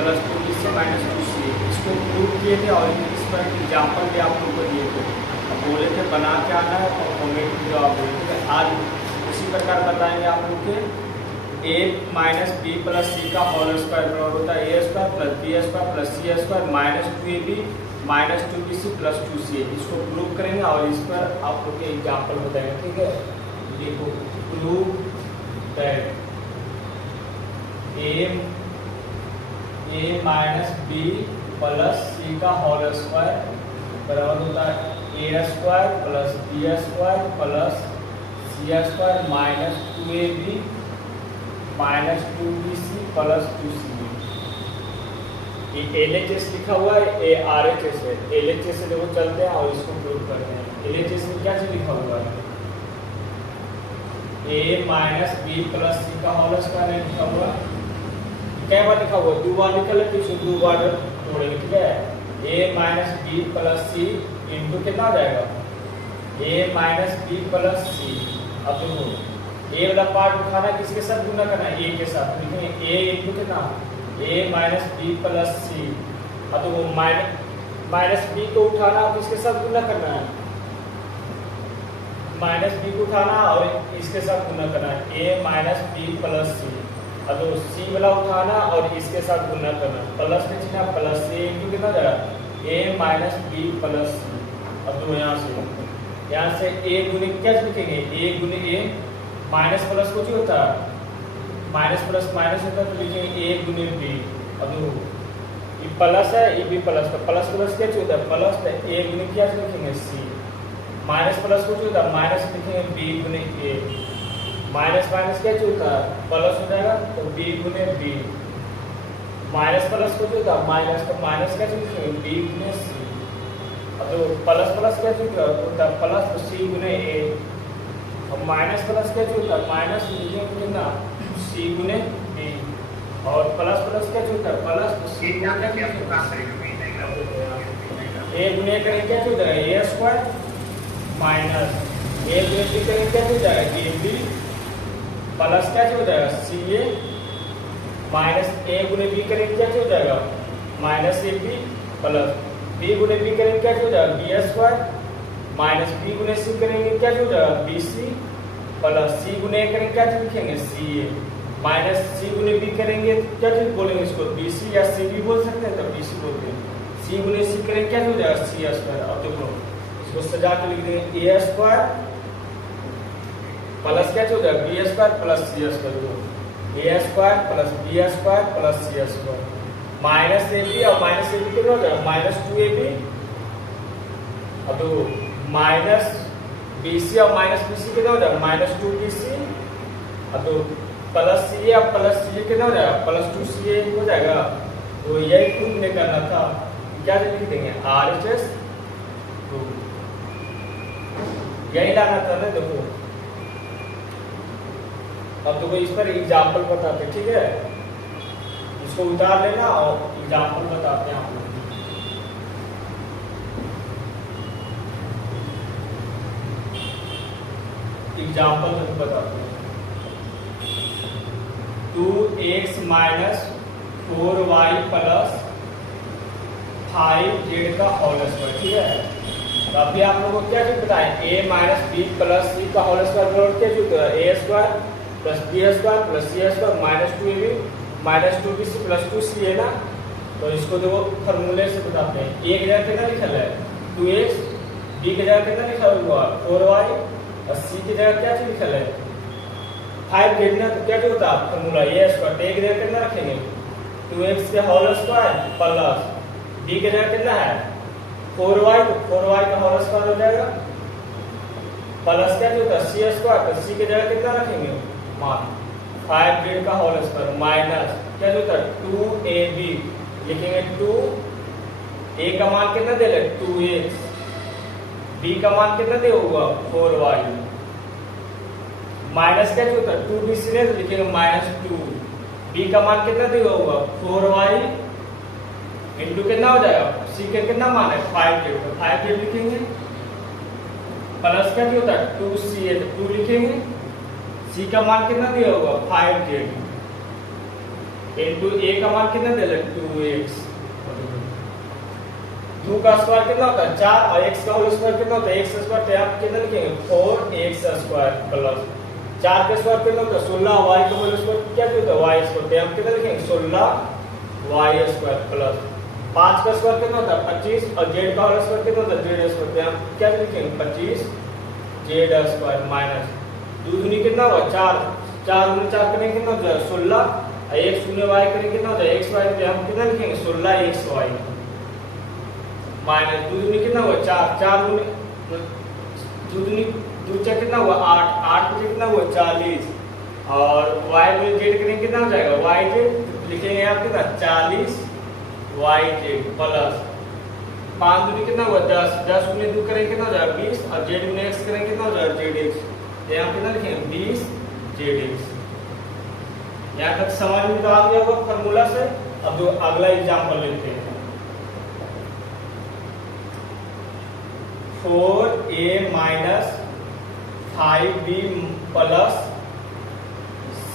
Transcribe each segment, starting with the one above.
Plus 2bc minus 2ca इसको prove किए थे और इस पर एग्जाम्पल भी आप लोग को दिए थे। अब बोले थे बना के आना है और कॉमेंट में जवाब देंगे। आज इसी प्रकार बताएंगे आप लोग के a minus B plus C का होल स्क्वायर बराबर होता है a square plus B square plus C square minus 2ab minus 2bc plus 2ca इसको प्रूव करेंगे और इस पर आप लोग के एग्जाम्पल बताएंगे। ठीक है, देखो prove that a minus B plus C का होल स्क्वायर बराबर होता है a square plus B square plus C square minus 2ab minus 2bc plus 2ca। ये LHS लिखा हुआ है, ये RHS है। LHS से देखो चलते हैं और इसको प्रूव करते हैं। LHS में क्या चीज लिखा हुआ है? a minus B plus C का होल स्क्वायर लिखा हुआ है। क्या बार लिखा हुआ? दो बार लिखा है, तो दो बार जोड़ेंगे। ठीक है, a minus B plus C into कितना हो जाएगा? a minus B plus C. अब देखो a वाला पार्ट उठाना किसके साथ गुना करना है? a के साथ। लिखेंगे a इंटू कितना? a minus B plus C. अब तो वो माइनस बी को उठाना और किसके साथ गुना करना है? माइनस बी को उठाना और इसके साथ गुना करना है a minus B plus C. अब तो सी वाला उठाना और इसके साथ गुना करना, प्लस में चिन्ह प्लस सी इंटू कितना जाएगा? a minus B plus C. अब तो यहाँ से a गुने क्या लिखेंगे? a गुने a माइनस प्लस कुछ होता है, माइनस प्लस माइनस होता है, तो लिखेंगे a गुने b। अब ये प्लस है, ये भी प्लस का प्लस प्लस क्या होता है? प्लस है। a गुने क्या लिखेंगे? c। माइनस प्लस कुछ होता है, माइनस लिखेंगे b गुने a। माइनस माइनस क्या होता है? प्लस हो जाएगा, तो b गुने b। माइनस प्लस कुछ होता है, माइनस, तो माइनस क्या लिखेंगे? b गुने c। अब तो प्लस प्लस क्या होता है? प्लस, तो c गुने a। अब माइनस प्लस क्या होता है? माइनस कितना? c गुने b। और प्लस प्लस क्या होता है? प्लस, तो c गुने a गुने करेंगे क्या हो जाएगा? a स्क्वायर माइनस a गुने b करेंगे क्या हो जाएगा? ab प्लस क्या हो जाएगा? ca माइनस a गुने b करेंगे क्या हो जाएगा? माइनस ab प्लस b गुने b करेंगे क्या हो जाएगा? b स्क्वायर माइनस b गुने c करेंगे क्या हो जाएगा? bc प्लस c गुने a करेंगे क्या लिखेंगे? ca माइनस c गुने b करेंगे क्या चीज बोलेंगे इसको? bc या c भी बोल सकते हैं, तो bc बोलते हैं। c गुने c करेंगे क्या हो जाएगा? c square. अब देखो इसको सजा के लिख देंगे a स्क्वायर प्लस क्या हो जाएगा? b square plus c square. a square plus b square plus c square minus ab और माइनस ab कितना हो जाएगा? Minus 2ab। अब माइनस bc और माइनस bc कितना हो जाएगा? Minus 2bc। अब तो प्लस ca और प्लस ca कितना हो जाएगा? प्लस 2ca हो जाएगा। तो यही प्रूफ नहीं करना था, क्या लिख देंगे? RHS यही लाना था ना। देखो अब देखो इस पर एग्जाम्पल बताते, ठीक है, इसको उतार लेना और एग्जाम्पल बताते हैं आप लोग। एग्जाम्पल बताते हैं। 2x minus 4y plus 5z का होल स्क्वायर। ठीक है, तो अभी आप लोगों को क्या चीज बताएं? a minus B plus C का होल स्क्वायर बराबर क्या चीज होता है? a square plus b square plus c square minus 2ab minus 2bc plus 2c है ना। तो इसको देखो फॉर्मूले से बताते हैं। a की जगह कितना लिखा है? 2x, b की जगह कितना लिखा हुआ? 4y और c की जगह क्या चीज लिखा है? 5 देखना, तो क्या जो होता है फॉर्मूला? a square. a की जगह कितना रखेंगे? 2x के होल स्क्वायर प्लस b की जगह कितना है? 4y, तो 4y का होल स्क्वायर हो जाएगा प्लस क्या जो होता है? c square. तो c की जगह कितना रखेंगे? मान 5z का होल स्क्वायर माइनस क्या जो होता है? 2ab लिखेंगे। 2 a का मान कितना दे रहे? 2x। b का मान कितना दे होगा? 4y माइनस क्या होता है? 2bc ने, तो लिखेंगे माइनस 2। b का मान कितना दे होगा? 4y इंटू कितना हो जाएगा? c का कितना मान है? 5z, तो 5z लिखेंगे प्लस क्या होता है? 2c, 2 लिखेंगे। c का मान कितना दिया होगा? 5z। इंटू ए का मान कितना दे रहे 2x, 2 का स्क्वायर कितना होता है 4 और x का होल स्क्वायर कितना होता है x स्क्वायर, तो आप कितना लिखेंगे 4x स्क्वायर प्लस 4 का स्क्वायर कितना होता है 16, y का होल स्क्वायर क्या होता है y स्क्वायर, तो आप कितना लिखेंगे 16y स्क्वायर प्लस 5 का स्क्वायर कितना होता है 25 और z का होल स्क्वायर कितना होता है z स्क्वायर, तो आप क्या लिखेंगे 25z स्क्वायर माइनस 2 दूनी कितना हुआ 4, 4 दूनी 4 करेंगे कितना होता है 16 और x दूनी y करेंगे कितना होता है xy, तो हम कितना लिखेंगे 16xy माइनस 2 दूनी कितना हुआ 4, 4 दूनी 2 दूनी 2 चार कितना हुआ 8, 8 दूनी कितना हुआ 40 और y में z करेंगे कितना हो जाएगा yz, लिखेंगे आप कितना 40 yz प्लस 5 दूनी कितना हुआ 10, 10 गुने 2 करेंगे कितना हो जाएगा 20 और z गुने x करेंगे कितना हो जाएगा zx, तो यहाँ कितना लिखेंगे 20 zx। यहाँ तक समझ में तो आ गया होगा फार्मूला से। अब जो अगला एग्जांपल लेते हैं 4a minus 5b plus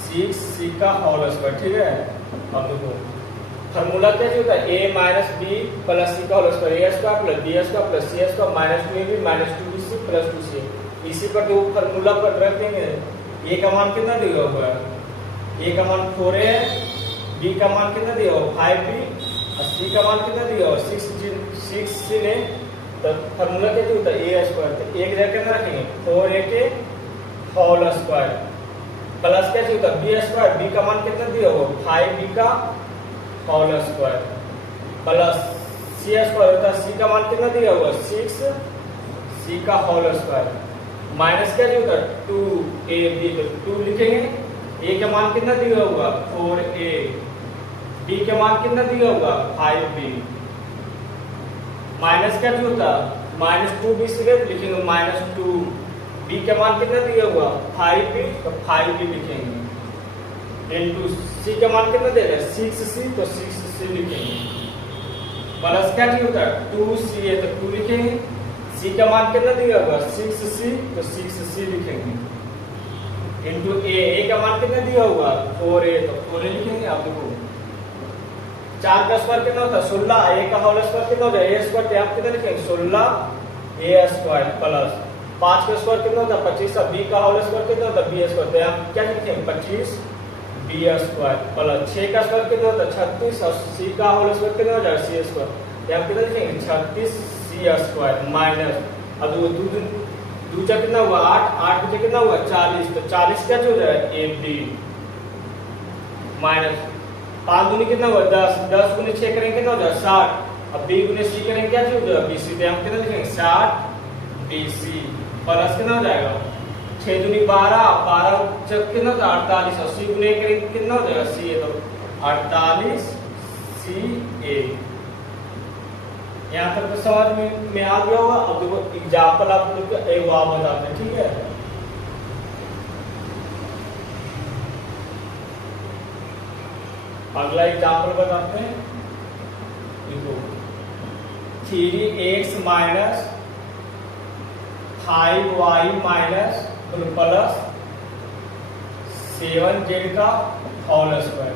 6c का होल स्क्वायर, ठीक है। अब देखो फार्मूला क्या होता है a minus b plus c का whole square, a square plus b square plus c square minus 2ab minus 2bc plus 2c। इसी पर जो फार्मूला पर रखेंगे a का मान कितना दिया हुआ है, a का मान 4a है, b का मान कितना दिया हुआ 5b और c का मान कितना दिया हुआ 6c ने, तो फार्मूला क्या होता है a स्क्वायर, तो एक जगह कितना रखेंगे 4a के होल स्क्वायर प्लस क्या होता है b स्क्वायर, b का मान कितना दिया हुआ 5b का whole square plus c square होता है c का मान कितना दिया हुआ 6c का होल स्क्वायर माइनस क्या होता है 2ab, तो 2 लिखेंगे, a का मान कितना दिया हुआ 4a, b का मान कितना दिया हुआ 5b माइनस क्या होता माइनस 2b से लिखेंगे माइनस 2, b का मान कितना दिया हुआ 5b, तो 5b लिखेंगे इनटू c का मान कितना दे रहे हैं 6c, तो 6c लिखेंगे प्लस क्या होता है 2ca, तो 2 लिखेंगे, c का मान कितना दिया हुआ 6c, तो 6c लिखेंगे इनटू a का मान कितना दिया हुआ 4a, तो 4a लिखेंगे। आप देखो 4 का स्क्वायर कितना होता है 16, a का होल स्क्वायर कितना होता है a स्क्वायर, तो आप कितना लिखेंगे 16a स्क्वायर प्लस 5 का स्क्वायर कितना होता है 25 और b का होल स्क्वायर कितना होता है b स्क्वायर, तो आप क्या लिखेंगे 25b स्क्वायर प्लस 6 का स्क्वायर कितना होता है 36 और c का होल स्क्वायर कितना हो जाएगा c स्क्वायर, तो आप कितना लिखेंगे 36c स्क्वायर माइनस, अब दो चार कितना हुआ 8, 8 बचे कितना हुआ 40, तो 40 क्या हो जाएगा ab माइनस 5 दूनी कितना हुआ 10, 10 गुने 6 करेंगे कितना हो जाएगा 60 और b गुने c करेंगे क्या हो जाएगा 20, तो हम कितना लिखेंगे 60bc प्लस कितना हो जाएगा 6 दूनी 12, 12 जब कितना होता है 48 और c गुने करेंगे कितना हो जाएगा ca, तो 48ca। यहाँ तक तो समझ में आ गया होगा। अब देखो एग्जाम्पल आप लोग एक बार बताते हैं, ठीक है। अगला एग्जाम्पल बताते हैं, देखो 3x minus 5y minus plus 7z का होल स्क्वायर।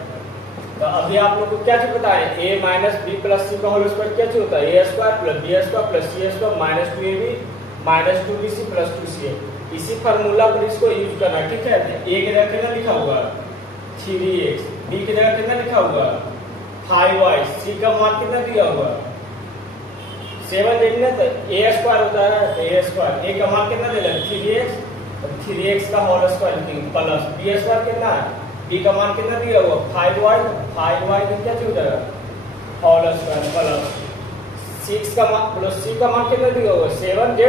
तो अभी आप लोग को क्या चीज बताएं a minus b plus c का होल स्क्वायर क्या चीज होता है a square plus b square plus c square minus 2ab minus 2bc plus 2ca। इसी फार्मूला पर इसको यूज करना, ठीक है। a की जगह कितना लिखा हुआ 3x, b की जगह कितना लिखा हुआ 5y, c का मान कितना दिया हुआ 7 देखना, तो a स्क्वायर होता है a स्क्वायर, a का मान कितना दे रहा 3x, तो 3x का होल स्क्वायर लिखेंगे प्लस b स्क्वायर कितना है b का मान कितना दिया हुआ 5y, 5y तो क्या हो जाएगा होल स्क्वायर प्लस 6 का मान प्लस c का मान कितना दिया हुआ 7z,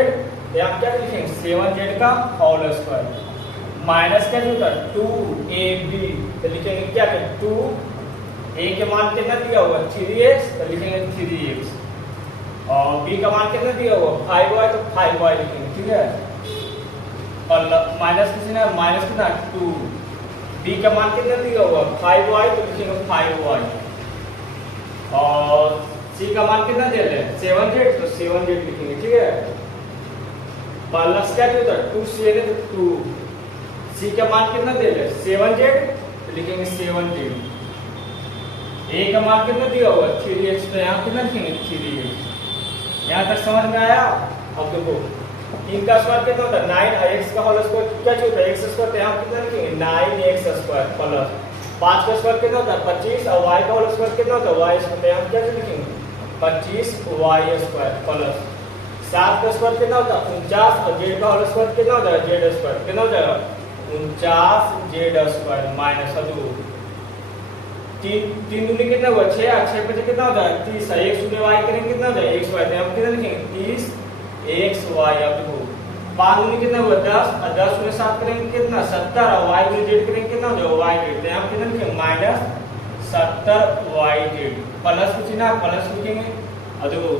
तो आप क्या लिखेंगे 7z का होल स्क्वायर माइनस क्या होता है 2ab, तो लिखेंगे क्या 2a के मान कितना दिया हुआ 3x, तो लिखेंगे 3x और b का मान कितना दिया हुआ 5y, तो 5y लिखेंगे, ठीक है। और माइनस किसी ने माइनस कितना 2, b का मान कितना दिया हुआ 5y, तो लिखेंगे 5y और c का मान कितना दे रहे हैं 7z, तो 7z लिखेंगे, ठीक है। प्लस क्या होता है 2c है तो 2, c का मान कितना दे रहे हैं 7z, तो लिखेंगे 7z ए का मान कितना दिया हुआ 3x, तो यहाँ कितना लिखेंगे 3x। यहाँ तक समझ में आया। अब देखो 3 का स्क्वायर कितना होता है 9, x का होल स्क्वायर क्या होता है x स्क्वायर, तो यहाँ कितना लिखेंगे 9x स्क्वायर प्लस 5 का स्क्वायर कितना होता है 25 और y का होल स्क्वायर कितना होता है y स्क्वायर, तो यहाँ क्या लिखेंगे 25y स्क्वायर प्लस 7 का स्क्वायर कितना होता है 49 और z का होल स्क्वायर कितना होता है z स्क्वायर, कितना हो जाएगा 49z स्क्वायर माइनस तीन दूनी कितना हुआ 6, 6 पे कितना होता है 30, एक शून्य y करेंगे कितना होता है x y, तो हम कितना लिखेंगे 30 x y। अब देखो 5 दूनी कितना हुआ 10 और 10 में 7 करेंगे कितना 70 और y में z करेंगे कितना हो जाएगा y z, तो हम कितना लिखेंगे माइनस 70y z प्लस कुछ ना प्लस लिखेंगे। और देखो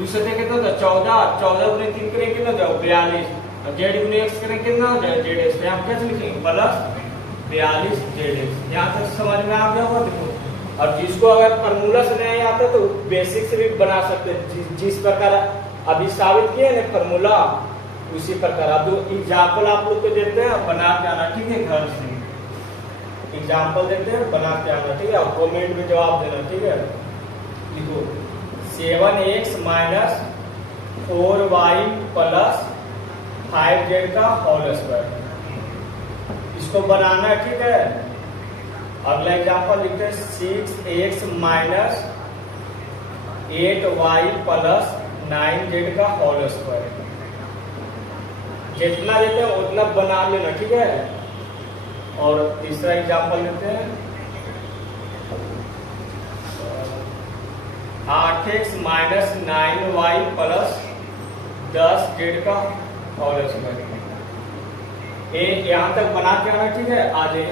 दूसरे कितना होता है 14, 14 गुने 3 करेंगे कितना हो जाएगा 42 और z गुने x करेंगे कितना हो जाएगा z, तो हम क्या लिखेंगे प्लस 42z। यहाँ तक समझ में आ गया होगा। देखो और जिसको अगर फार्मूला से नहीं आता तो बेसिक से भी बना सकते हैं, जिस प्रकार अभी साबित किए ना फार्मूला उसी प्रकार। अब जो एग्जाम्पल आप लोग को देते हैं बना के आना, ठीक है, घर से एग्जाम्पल देते हैं बना के आना, ठीक है, और कमेंट में जवाब देना, ठीक है। देखो 7x minus 4y plus 5z का होल स्क्वायर, इसको बनाना है, ठीक है। अगला एग्जांपल लिखते हैं 6x minus 8y plus 9z का होल स्क्वायर। जितना देते हैं उतना बना लेना, ठीक है। और तीसरा एग्जांपल लेते हैं 8x minus 9y plus 10z का होल स्क्वायर। यहाँ तक बना के आना, ठीक है। आज एक